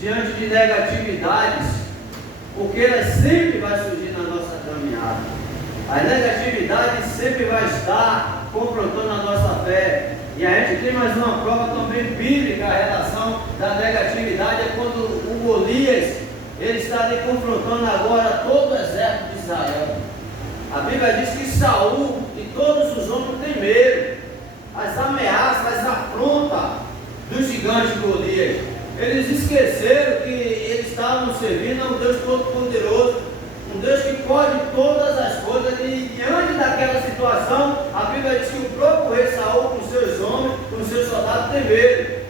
diante de negatividades, porque elas sempre vão surgir na nossa caminhada. A negatividade sempre vai estar confrontando a nossa fé. E a gente tem mais uma prova também bíblica a relação da negatividade, é quando o Golias, ele está ali confrontando agora todo o exército de Israel. A Bíblia diz que Saul e todos os homens têm medo, as ameaças, as afrontas do gigante Golias. Eles esqueceram que eles estavam servindo a um Deus Todo-Poderoso, um Deus que pode todas as coisas, e diante daquela situação, a Bíblia diz que o próprio rei Saul, com seus homens, com seus soldados, tem medo.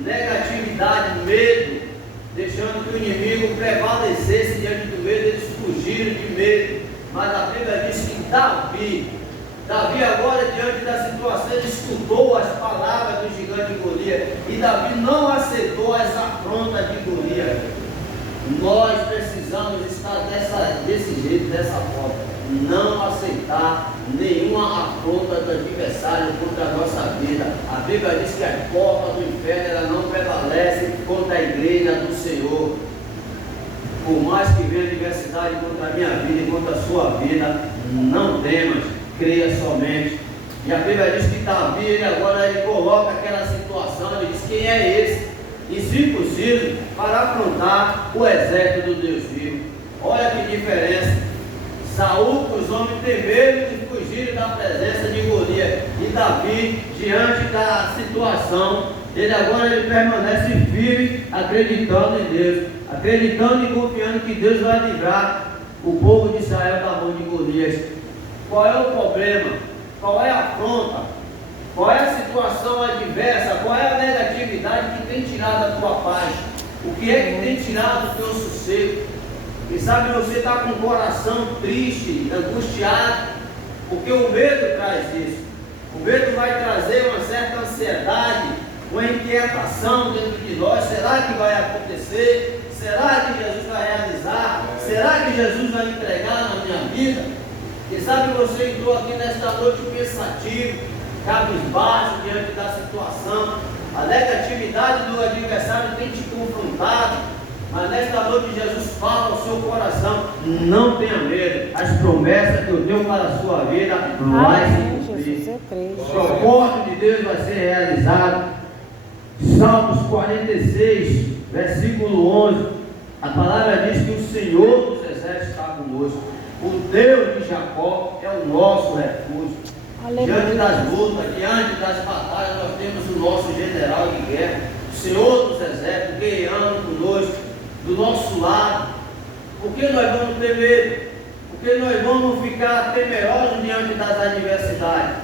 Negatividade, medo, deixando que o inimigo prevalecesse diante do medo, eles fugiram de medo. Mas a Bíblia diz que Davi agora, diante da situação, ele escutou as palavras do gigante Golias, e Davi não aceitou as afrontas de Golias. Nós precisamos estar desse jeito, dessa forma, não aceitar nenhuma afronta do adversário contra a nossa vida. A Bíblia diz que a porta do inferno ela não prevalece contra a igreja do Senhor. Por mais que venha adversidade contra a minha vida e contra a sua vida, não temas, creia somente. E a Bíblia diz que Davi, ele coloca aquela situação, ele diz: quem é esse? E se possível, para afrontar o exército do Deus vivo. Olha que diferença. Saul, os homens têm medo de fugir da presença de Golias. E Davi, diante da situação, ele permanece firme, acreditando em Deus, acreditando e confiando que Deus vai livrar o povo de Israel da mão de Golias. Qual é o problema? Qual é a afronta? Qual é a situação adversa? Qual é a negatividade que tem tirado a tua paz? O que é que tem tirado o teu sossego? Quem sabe você está com o coração triste, angustiado, porque o medo traz isso. O medo vai trazer uma certa ansiedade, uma inquietação dentro de nós. Será que vai acontecer? Será que Jesus vai realizar? Será que Jesus vai entregar na minha vida? Quem sabe você entrou aqui nesta noite pensativo, cabisbaixo diante da situação. A negatividade do adversário tem te confrontado, mas nesta noite Jesus fala ao seu coração: não tenha medo, as promessas que eu tenho para a sua vida vai se cumprir. O propósito de Deus vai ser realizado. Salmos 46, versículo 11, a palavra diz que o Senhor dos exércitos está conosco. O Deus de Jacó é o nosso refúgio. Aleluia. Diante das lutas, diante das batalhas, nós temos o nosso general de guerra, o Senhor dos exércitos, guerreando conosco, do nosso lado. Por que nós vamos ter medo? Porque nós vamos ficar temerosos diante das adversidades.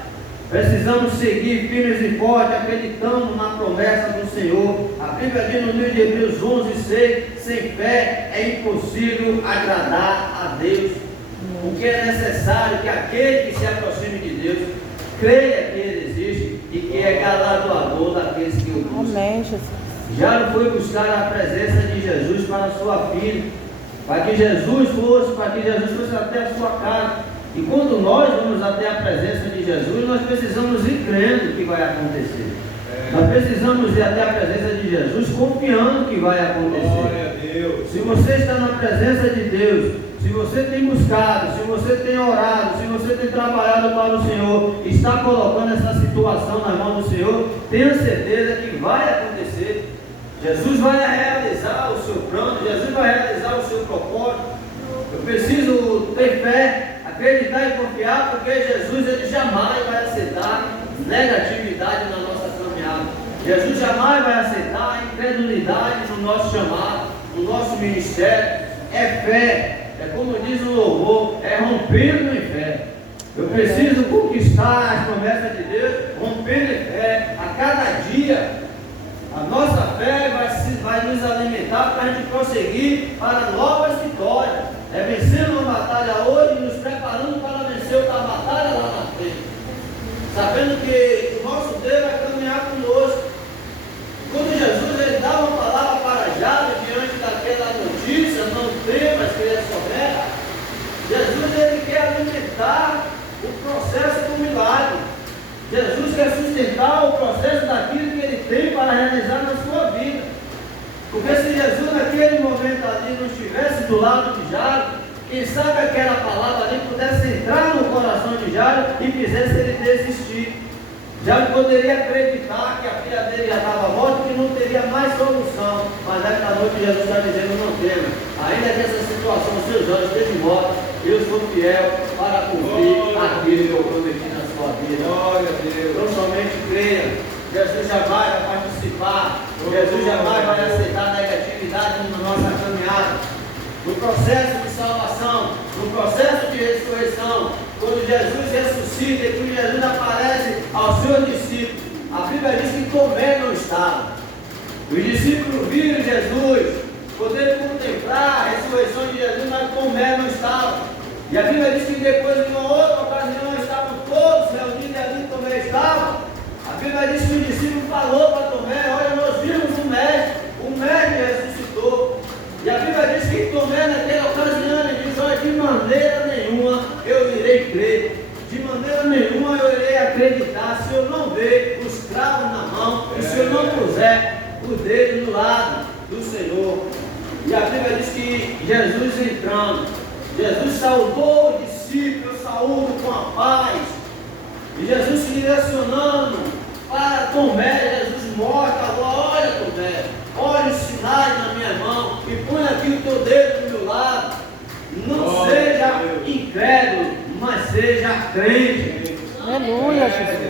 Precisamos seguir firmes e fortes, acreditando na promessa do Senhor. A Bíblia diz no livro de Hebreus 11:6: sem fé é impossível agradar a Deus. Porque é necessário que aquele que se aproxime de Deus creia que Ele existe e que é galardoador daqueles que o buscam. Amém, Jesus. Já não foi buscar a presença de Jesus para a sua filha, para que Jesus fosse até a sua casa. E quando nós vamos até a presença de Jesus, nós precisamos ir crendo que vai acontecer. Nós precisamos ir até a presença de Jesus confiando que vai acontecer. Glória a Deus. Se você está na presença de Deus, se você tem buscado, se você tem orado, se você tem trabalhado para o Senhor, está colocando essa situação na mão do Senhor, tenha certeza que vai acontecer. Jesus vai realizar o seu plano, Jesus vai realizar o seu propósito. Eu preciso ter fé, acreditar e confiar, porque Jesus ele jamais vai aceitar negatividade na nossa caminhada. Jesus jamais vai aceitar incredulidade no nosso chamado, no nosso ministério. É fé. É como diz o louvor, é rompendo em fé. Eu preciso conquistar as promessas de Deus, rompendo em fé. A cada dia, a nossa fé vai nos alimentar para a gente prosseguir para novas vitórias. É vencendo uma batalha hoje e nos preparando para vencer outra batalha lá na frente. Sabendo que o nosso Deus vai caminhar conosco. Quando Jesus ele dá uma palavra para Jairo diante daquela notícia, não temas que ele souber, Jesus ele quer alimentar o processo do milagre. Jesus quer sustentar o processo daquilo que ele tem para realizar na sua vida. Porque se Jesus estivesse do lado de Jairo, quem sabe aquela palavra ali pudesse entrar no coração de Jairo e fizesse ele desistir. Jairo poderia acreditar que a filha dele já estava morta e que não teria mais solução. Mas nesta noite Jesus está dizendo: não tema, ainda que essa situação, seus olhos estejam mortos, eu sou fiel para cumprir aquilo que eu prometi na sua vida. Glória a Deus. Então somente creia. Jesus jamais vai participar. Jesus jamais vai aceitar negatividade na nossa caminhada. No processo de salvação, no processo de ressurreição, quando Jesus ressuscita e quando Jesus aparece aos seus discípulos, a Bíblia diz que Tomé não estava. Os discípulos viram Jesus, poderam contemplar a ressurreição de Jesus, mas Tomé não estava. E a Bíblia diz que depois, de uma outra ocasião, estavam todos reunidos e ali Tomé estava. A Bíblia diz que o discípulo falou para Tomé: olha, nós vimos o mestre ressuscitou. E a Bíblia diz que Tomé, naquela ocasião, ele diz: olha, de maneira nenhuma eu irei crer, de maneira nenhuma eu irei acreditar, se eu não ver os cravos na mão, e se eu não puser o dedo no lado do Senhor. E a Bíblia diz que Jesus entrando, Jesus saudou o discípulo: eu saúdo com a paz. E Jesus se direcionando para Tomé, Jesus mostra agora: olha, Tomé, olha os sinais na minha mão e põe aqui o teu dedo do meu lado. Não seja incrédulo, mas seja crente. Aleluia, Jesus.